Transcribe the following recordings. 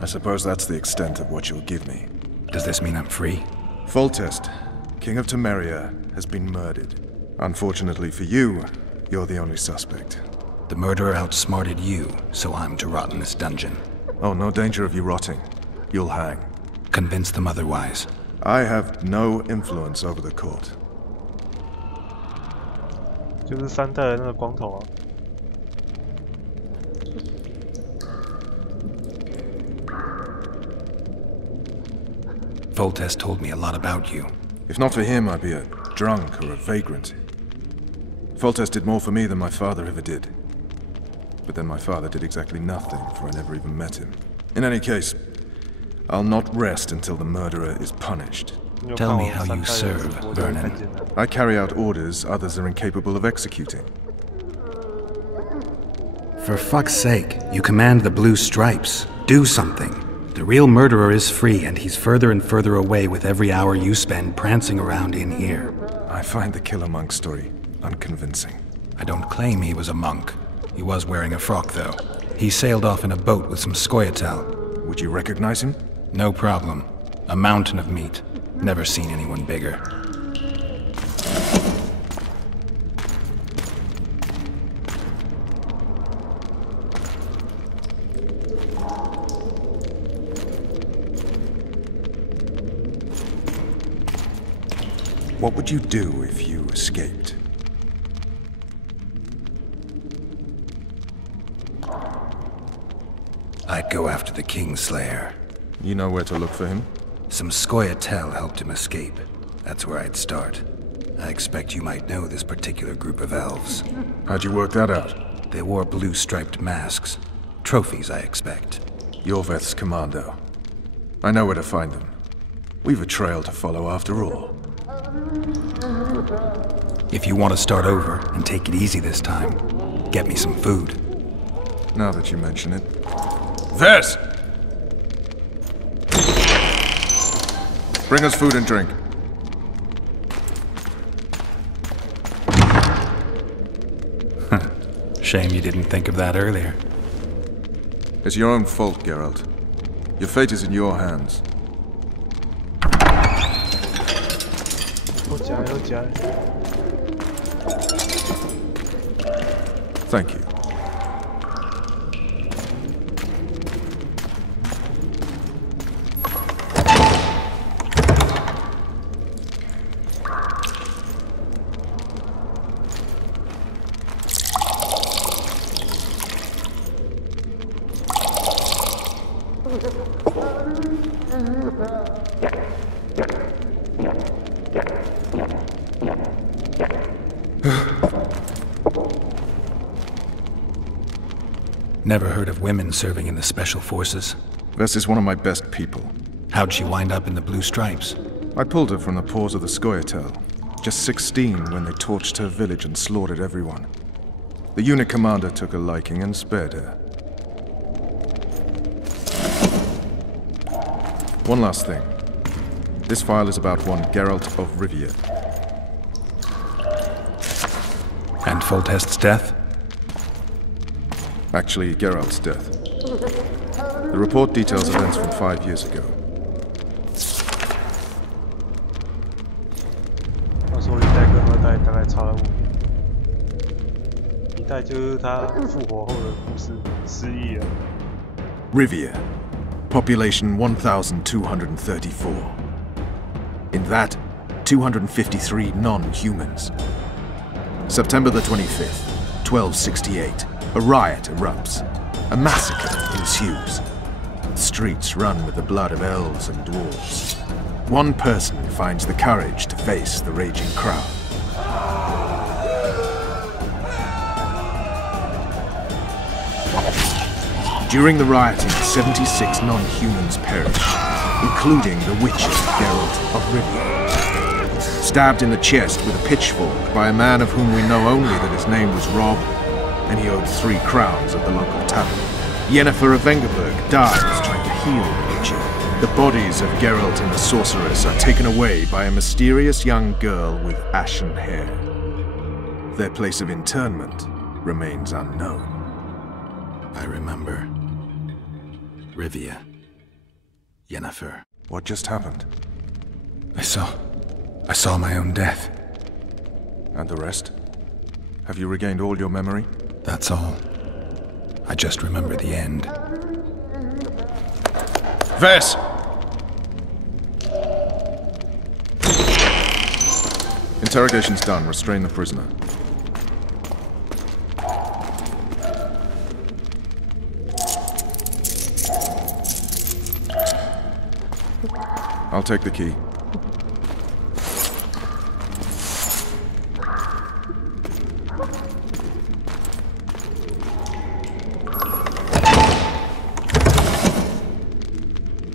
I suppose that's the extent of what you'll give me. Does this mean I'm free? Foltest, King of Temeria, has been murdered. Unfortunately for you, you're the only suspect. The murderer outsmarted you, so I'm to rot in this dungeon. Oh, no danger of you rotting. You'll hang. Convince them otherwise. I have no influence over the court. 就是3代的那个光头啊。Foltest told me a lot about you. If not for him, I'd be a drunk or a vagrant. Foltest did more for me than my father ever did. But then my father did exactly nothing, for I never even met him. In any case, I'll not rest until the murderer is punished. Tell me how you serve, Vernon. I carry out orders others are incapable of executing. For fuck's sake, you command the blue stripes. Do something. The real murderer is free, and he's further and further away with every hour you spend prancing around in here. I find the killer monk story unconvincing. I don't claim he was a monk. He was wearing a frock, though. He sailed off in a boat with some Scoia'tael. Would you recognize him? No problem. A mountain of meat. Never seen anyone bigger. What would you do if you escaped? I'd go after the Kingslayer. You know where to look for him? Some Scoia'tael helped him escape. That's where I'd start. I expect you might know this particular group of elves. How'd you work that out? They wore blue-striped masks. Trophies, I expect. Yorveth's commando. I know where to find them. We've a trail to follow after all. If you want to start over and take it easy this time, get me some food. Now that you mention it. Vess! Bring us food and drink. Shame you didn't think of that earlier. It's your own fault, Geralt. Your fate is in your hands. Thank you. Never heard of women serving in the Special Forces. Vess is one of my best people. How'd she wind up in the Blue Stripes? I pulled her from the paws of the Scoia'tael. Just 16 when they torched her village and slaughtered everyone. The unit commander took a liking and spared her. One last thing. This file is about one Geralt of Rivia. And Foltest's death? Actually, Geralt's death. The report details events from 5 years ago. 他说1代跟2代大概差了5年，1代就是他复活后的故事，失忆了。 Rivia, population 1,234. In that, 253 non-humans. September the 25th, 1268. A riot erupts. A massacre ensues. The streets run with the blood of elves and dwarves. One person finds the courage to face the raging crowd. During the rioting, 76 non-humans perished, including the Witcher, Geralt of Rivia. Stabbed in the chest with a pitchfork by a man of whom we know only that his name was Rob, and he owed 3 crowns at the local tavern. Yennefer of Vengerberg dies trying to heal the Witcher. The bodies of Geralt and the sorceress are taken away by a mysterious young girl with ashen hair. Their place of interment remains unknown. I remember. Rivia. Yennefer. What just happened? I saw my own death. And the rest? Have you regained all your memory? That's all. I just remember the end. Vess! Interrogation's done. Restrain the prisoner. I'll take the key.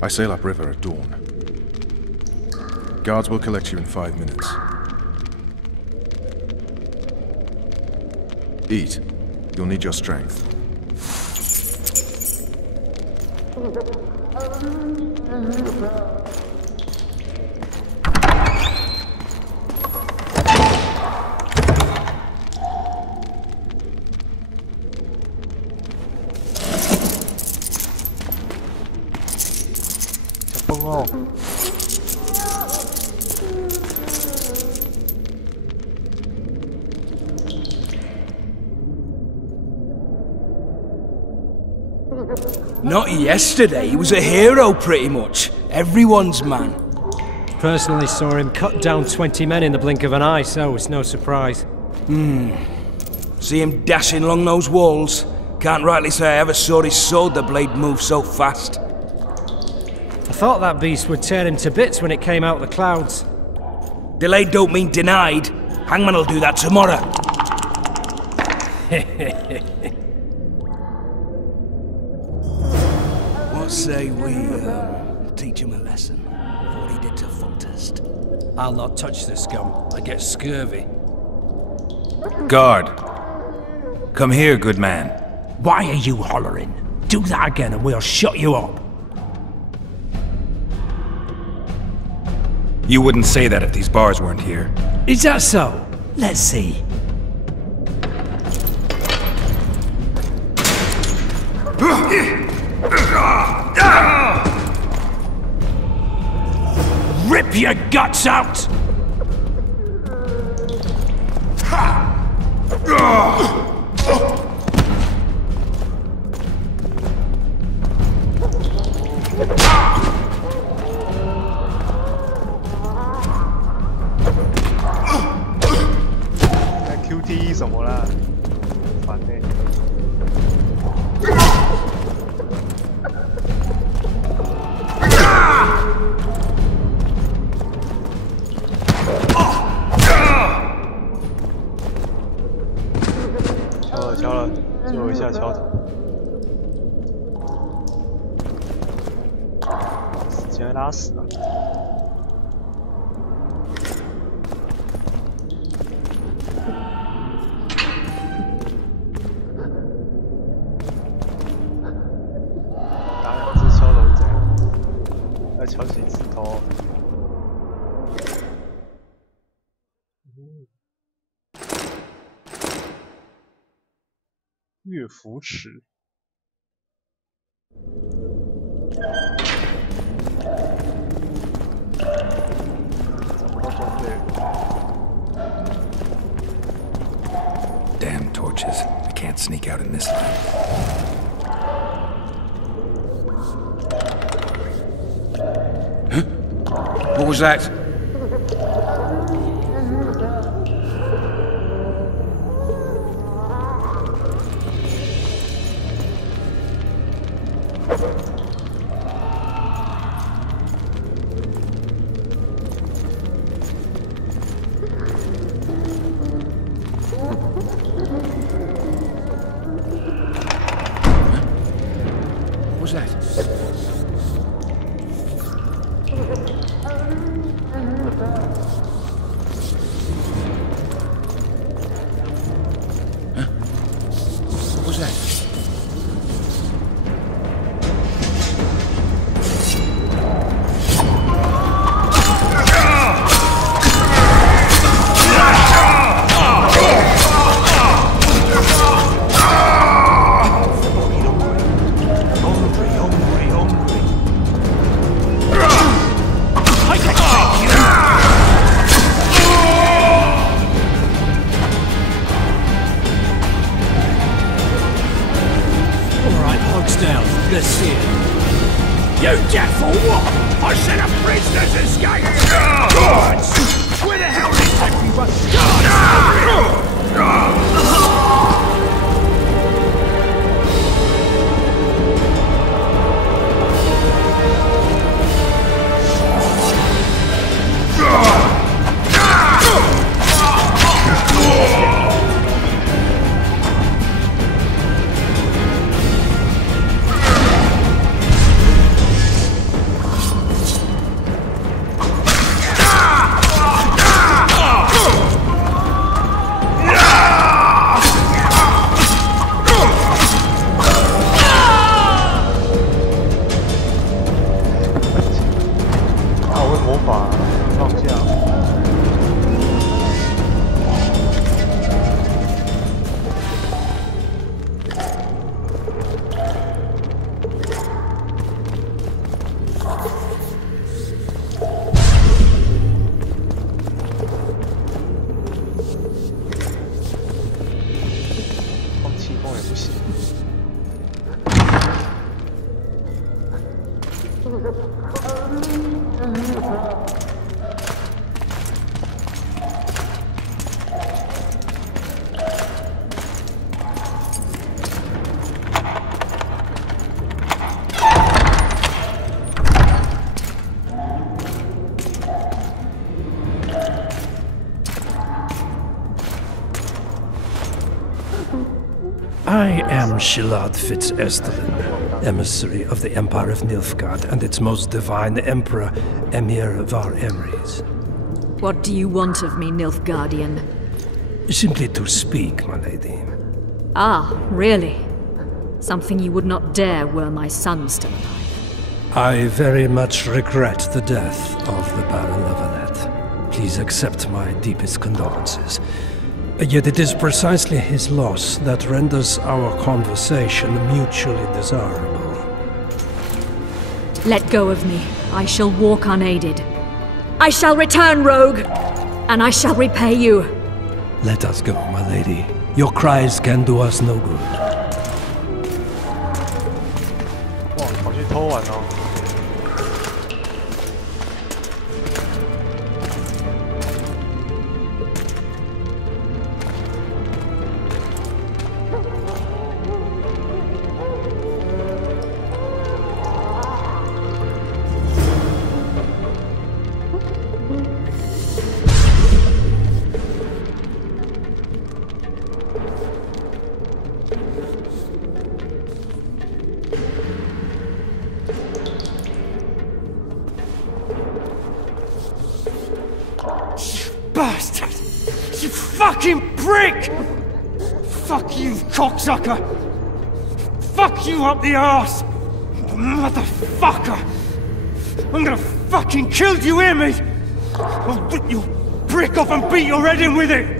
I sail upriver at dawn. Guards will collect you in 5 minutes. Eat. You'll need your strength. Not yesterday, he was a hero pretty much. Everyone's man. Personally saw him cut down 20 men in the blink of an eye, so it's no surprise. See him dashing along those walls. Can't rightly say I ever saw his sword, the blade move so fast. I thought that beast would tear him to bits when it came out of the clouds. Delayed don't mean denied. Hangman will do that tomorrow. What say we teach him a lesson for what he did to Foltest? I'll not touch the scum. I get scurvy. Guard! Come here, good man. Why are you hollering? Do that again and we'll shut you up. You wouldn't say that if these bars weren't here. Is that so? Let's see. Rip your guts out! QTE 什么啦？烦欸。敲了，最后一下敲头。时间拉死了。打2次敲头是怎样？要敲几次头？乐符尺。找不到装备。Damn torches. I can't sneak out in this light. Huh? What was that? What was that? Huh? What was that? stealth. Let's see it. You dead for what? I said a prisoner's escape! Guards! Where the hell is everyone? I am Shilad Fitz-Estelin, emissary of the Empire of Nilfgaard and its most divine Emperor, Emir Var Emrys. What do you want of me, Nilfgaardian? Simply to speak, my lady. Ah, really? Something you would not dare were my son still alive. I very much regret the death of the Baron Levelet. Please accept my deepest condolences. Yet it is precisely his loss that renders our conversation mutually desirable. Let go of me. I shall walk unaided. I shall return, rogue! And I shall repay you. Let us go, my lady. Your cries can do us no good. 哇，跑去偷玩哦！Bastard! You fucking prick! Fuck you, cocksucker! Fuck you up the arse! Motherfucker! I'm gonna fucking kill you, hear me? I'll rip your brick off and beat your head in with it!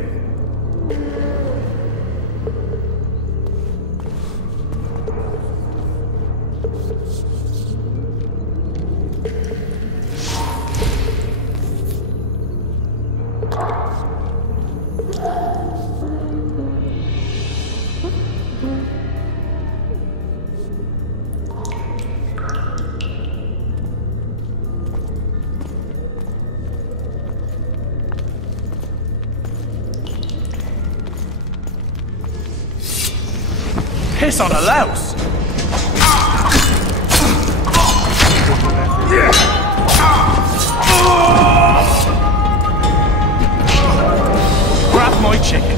Piss on a louse! Grab my chicken!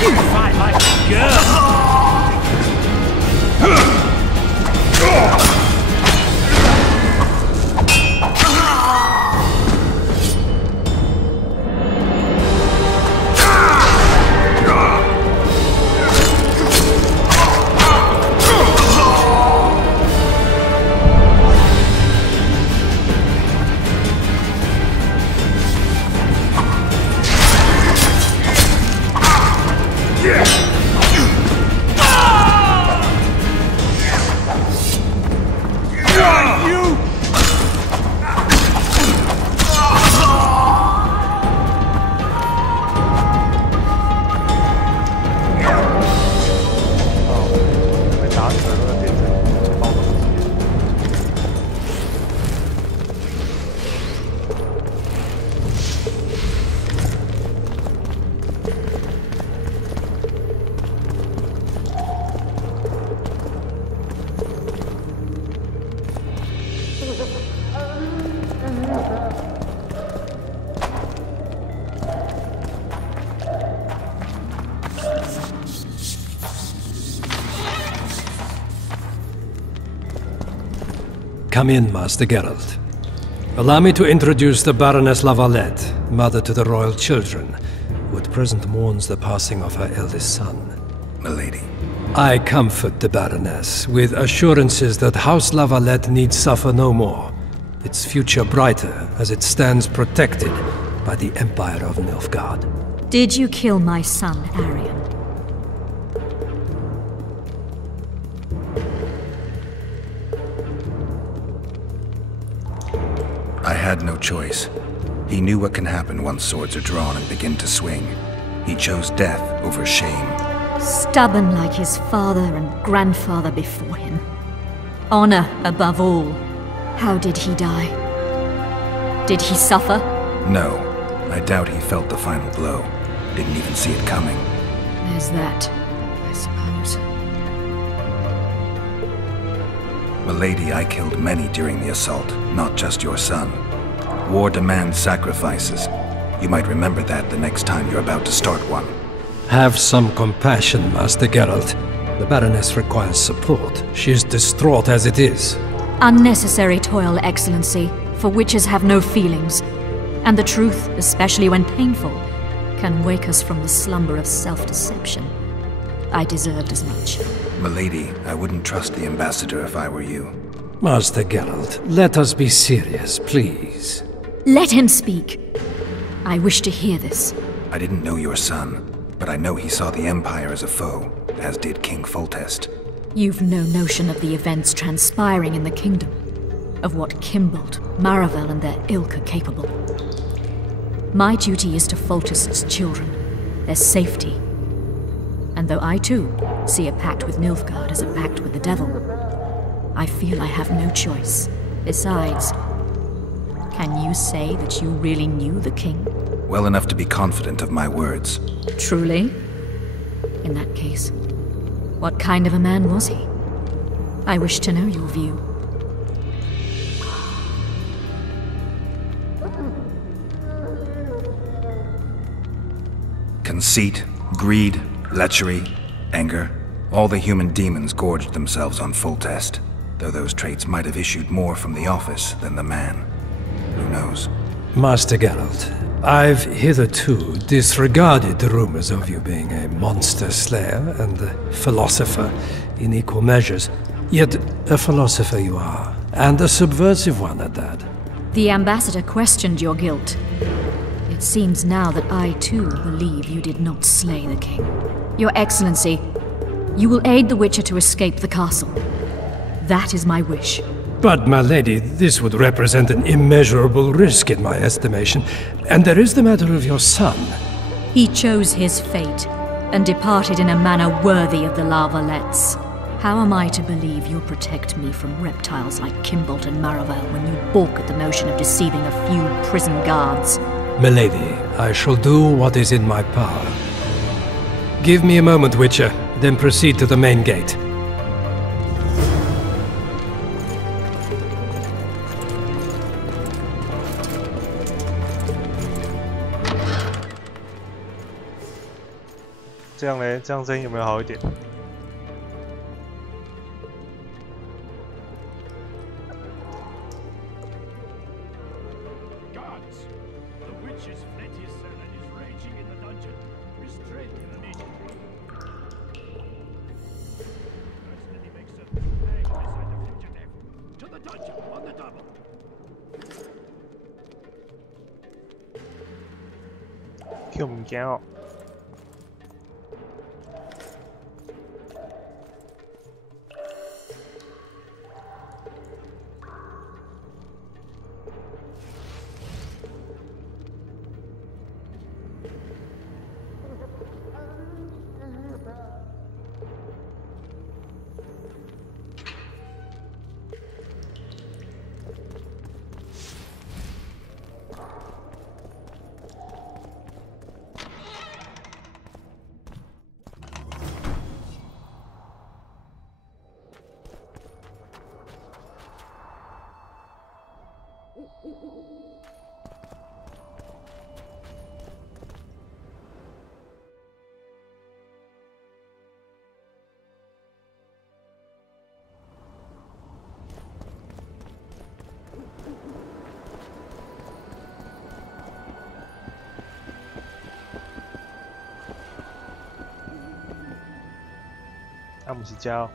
You fight like a girl! Come in, Master Geralt. Allow me to introduce the Baroness Lavalette, mother to the royal children, who at present mourns the passing of her eldest son. Milady. I comfort the Baroness with assurances that House Lavalette need suffer no more, its future brighter as it stands protected by the Empire of Nilfgaard. Did you kill my son, Arion? I had no choice. He knew what can happen once swords are drawn and begin to swing. He chose death over shame. Stubborn like his father and grandfather before him. Honor above all. How did he die? Did he suffer? No. I doubt he felt the final blow. Didn't even see it coming. There's that, I suppose. Milady, I killed many during the assault, not just your son. War demands sacrifices. You might remember that the next time you're about to start one. Have some compassion, Master Geralt. The Baroness requires support. She is distraught as it is. Unnecessary toil, Excellency, for witches have no feelings. And the truth, especially when painful, can wake us from the slumber of self-deception. I deserved as much. Milady, I wouldn't trust the ambassador if I were you. Master Geralt, let us be serious, please. Let him speak. I wish to hear this. I didn't know your son, but I know he saw the Empire as a foe, as did King Foltest. You've no notion of the events transpiring in the kingdom, of what Kimbold, Maravel and their ilk are capable. My duty is to Foltest's children, their safety. And though I too see a pact with Nilfgaard as a pact with the devil, I feel I have no choice. Besides, can you say that you really knew the king? Well enough to be confident of my words. Truly? In that case, what kind of a man was he? I wish to know your view. Conceit, greed, lechery, anger. All the human demons gorged themselves on Foltest, though those traits might have issued more from the office than the man. Who knows? Master Geralt, I've hitherto disregarded the rumors of you being a monster slayer and a philosopher in equal measures. Yet a philosopher you are, and a subversive one at that. The ambassador questioned your guilt. It seems now that I too believe you did not slay the king. Your Excellency, you will aid the Witcher to escape the castle. That is my wish. But, my lady, this would represent an immeasurable risk in my estimation. And there is the matter of your son. He chose his fate, and departed in a manner worthy of the Lavalettes. How am I to believe you'll protect me from reptiles like Kimbold and Maravel when you balk at the notion of deceiving a few prison guards? Milady, I shall do what is in my power. Give me a moment, Witcher, then proceed to the main gate.这样嘞，这样声音有没有好一点？ 叫唔驚哦。阿姆是加哦。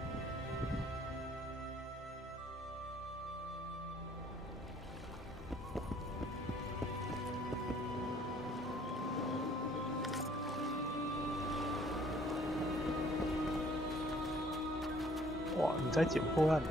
哇，你在捡破烂的。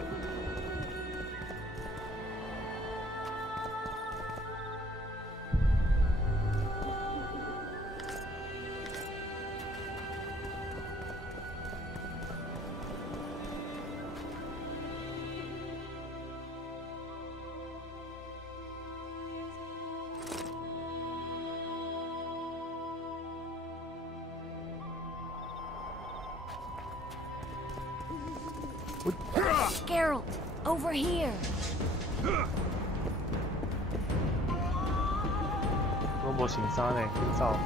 Geralt, over here. 我无穿衫呢，你走。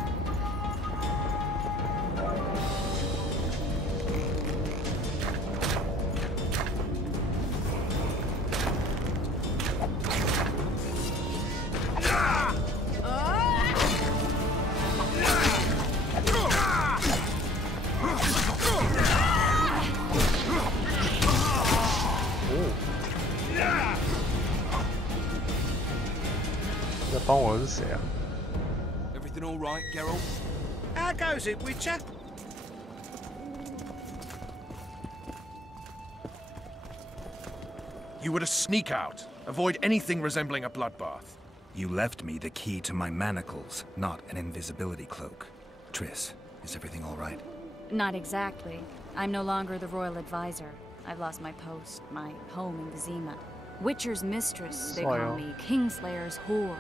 要帮我的是谁啊？ Everything all right, Geralt? How goes it, Witcher? You were to sneak out. Avoid anything resembling a bloodbath. You left me the key to my manacles, not an invisibility cloak. Triss, is everything all right? Not exactly. I'm no longer the royal advisor. I've lost my post, my home in Vizima. Witcher's mistress, they call me. Kingslayer's whore.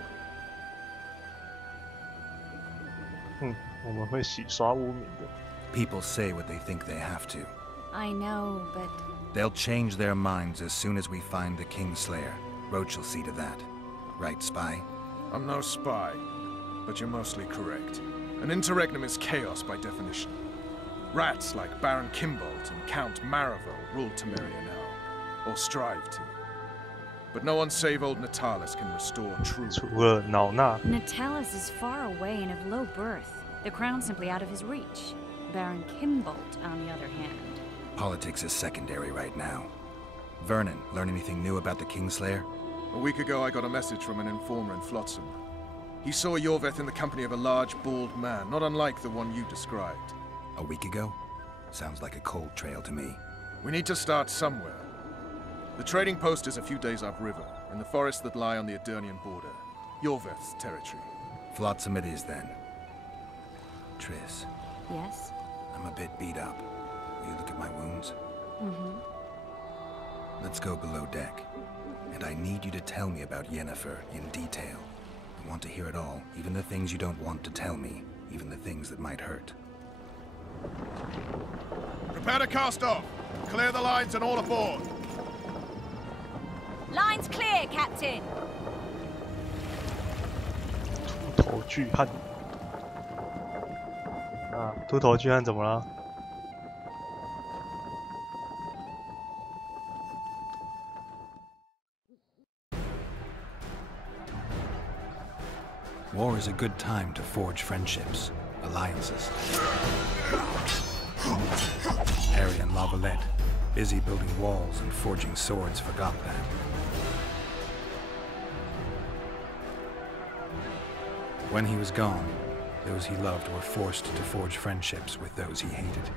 我们会洗刷污名的。 People say what they think they have to. I know, but... They'll change their minds as soon as we find the Kingslayer. Roach will see to that. Right, spy? I'm no spy, but you're mostly correct. An interregnum is chaos by definition. Rats like Baron Kimbolt and Count Maravel rule Temeria now, or strive to. But no one save old Natalis can restore true... 除了老衲， Natalis is far away and of low birth. The crown's simply out of his reach. Baron Kimbolt, on the other hand. Politics is secondary right now. Vernon, learn anything new about the Kingslayer? A week ago I got a message from an informer in Flotsam. He saw Yorveth in the company of a large, bald man, not unlike the one you described. A week ago? Sounds like a cold trail to me. We need to start somewhere. The trading post is a few days upriver, in the forests that lie on the Edirnian border. Yorveth's territory. Flotsam it is, then. Triss, Yes? I'm a bit beat up. Will you look at my wounds? Let's go below deck. And I need you to tell me about Yennefer in detail. I want to hear it all, even the things you don't want to tell me, even the things that might hurt. Prepare to cast off! Clear the lines and all aboard! Line's clear, Captain! 秃头巨汉。啊，秃头巨汉怎么了？ War is a good time to forge friendships, alliances. Harry and Lavalette, busy building walls and forging swords, forgot that. When he was gone, those he loved were forced to forge friendships with those he hated.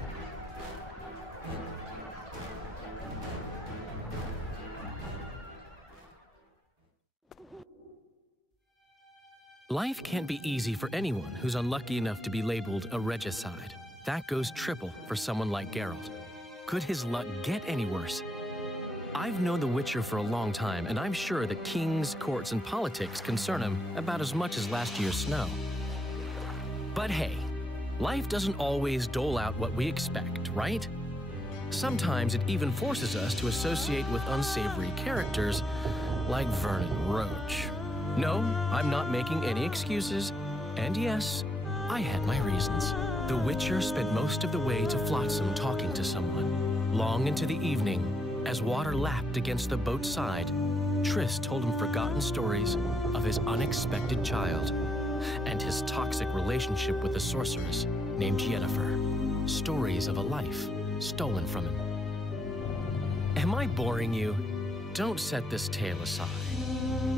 Life can't be easy for anyone who's unlucky enough to be labeled a regicide. That goes triple for someone like Geralt. Could his luck get any worse? I've known the Witcher for a long time, and I'm sure that kings, courts, and politics concern him about as much as last year's snow. But hey, life doesn't always dole out what we expect, right? Sometimes it even forces us to associate with unsavory characters like Vernon Roach. No, I'm not making any excuses, and yes, I had my reasons. The Witcher spent most of the way to Flotsam talking to someone. Long into the evening, as water lapped against the boat's side, Triss told him forgotten stories of his unexpected child and his toxic relationship with a sorceress named Yennefer. Stories of a life stolen from him. Am I boring you? Don't set this tale aside.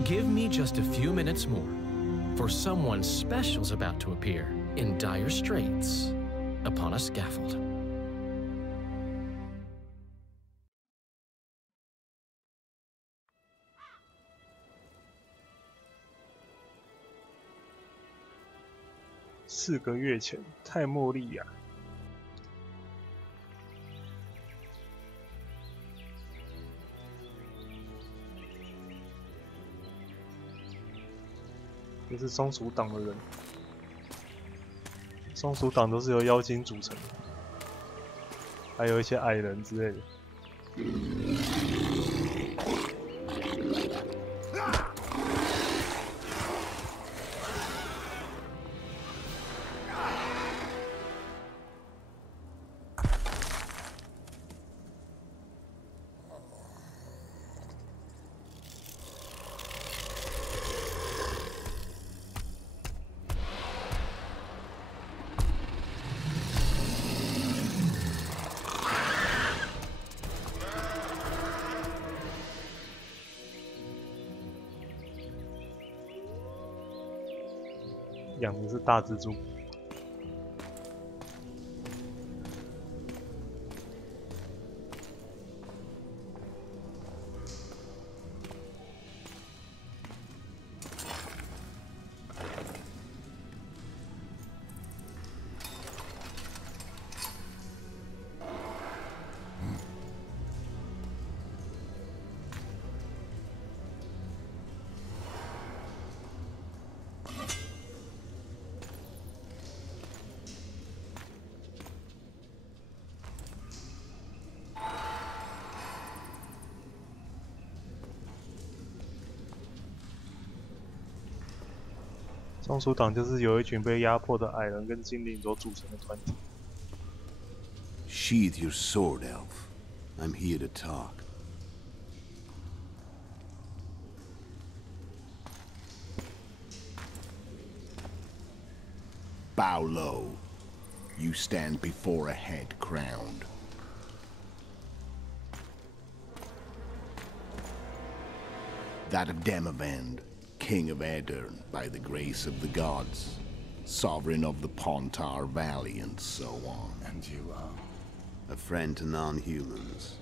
Give me just a few minutes more, for someone special's about to appear in dire straits upon a scaffold.4个月前，泰莫利亚。这是松鼠党的人，松鼠党都是由妖精组成的，还有一些矮人之类的。养的是大蜘蛛。松鼠党就是由一群被压迫的矮人跟精灵所组成的团体。Sheathe your sword, elf. I'm here to talk. Bow low. You stand before a head crowned. That of Demavend, King of Aedirn, by the grace of the gods, sovereign of the Pontar Valley, and so on. And you are? A friend to non-humans.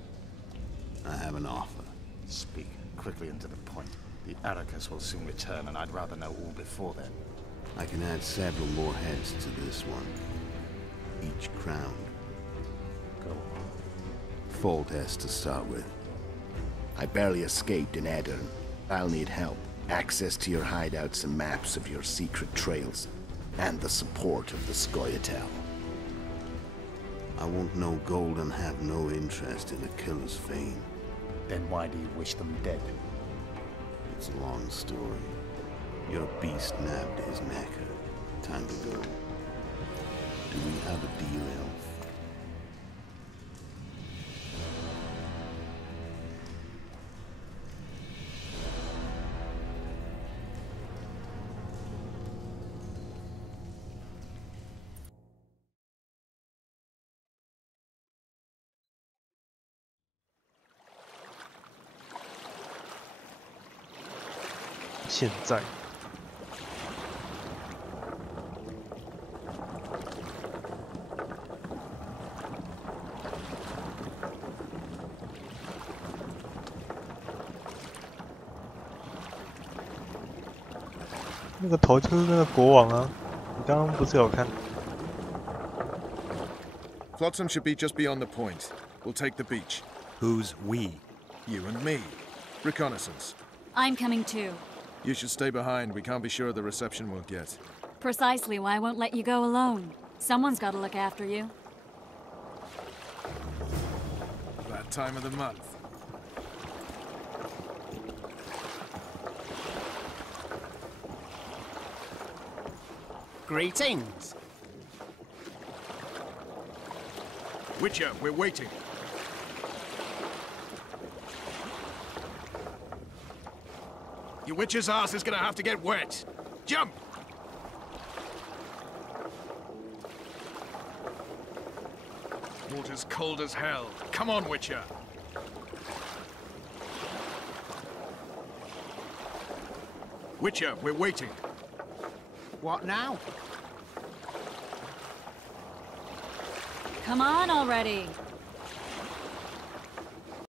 I have an offer. Speak quickly and to the point. The Arrakis will soon return, and I'd rather know all before then. I can add several more heads to this one, each crowned. Go on. Foltest to start with. I barely escaped in Aedirn. I'll need help. Access to your hideouts and maps of your secret trails, and the support of the Scoia'tael. I want no gold and have no interest in a killer's fame. Then why do you wish them dead? It's a long story. Your beast nabbed his knacker. Time to go. Do we have a deal, elf?现在，那个头就是那个国王啊！你刚刚不是有看？ Flotsam should be just beyond the point. We'll take the beach. Who's we? You and me. Reconnaissance. I'm coming too. You should stay behind. We can't be sure of the reception we'll get. Precisely why I won't let you go alone. Someone's got to look after you. That time of the month. Greetings. Witcher, we're waiting. Your witch's ass is gonna have to get wet. Jump! water's cold as hell. Come on, Witcher. Witcher, we're waiting. What now? Come on already.